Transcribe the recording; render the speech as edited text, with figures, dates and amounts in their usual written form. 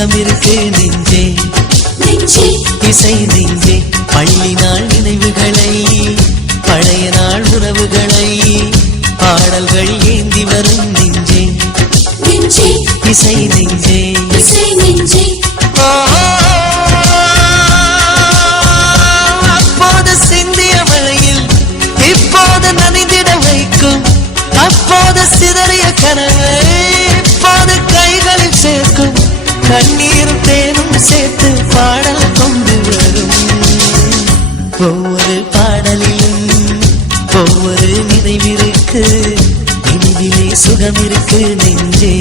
சுகம் இருக்கு நெஞ்சே இசை நெஞ்சே பள்ளி நாள் நினைவுகளை பழைய நாள் உறவுகளை பாடல்கள் ஏந்தி வரும் நெஞ்சே இசை நெஞ்சே அப்போது சிந்திய மழையில் இப்போது நனைந்திட வைக்கும் அப்போது சிதறிய கனவை இப்போது கைகளில் சேர்க்கும் கண்ணீரும் தேனும் சேர்த்து பாடல் கொண்டு வரும் ஒவ்வொரு பாடலிலும் ஒவ்வொரு நினைவிற்கு நினைவிலே சுகம் இருக்கு நெஞ்சே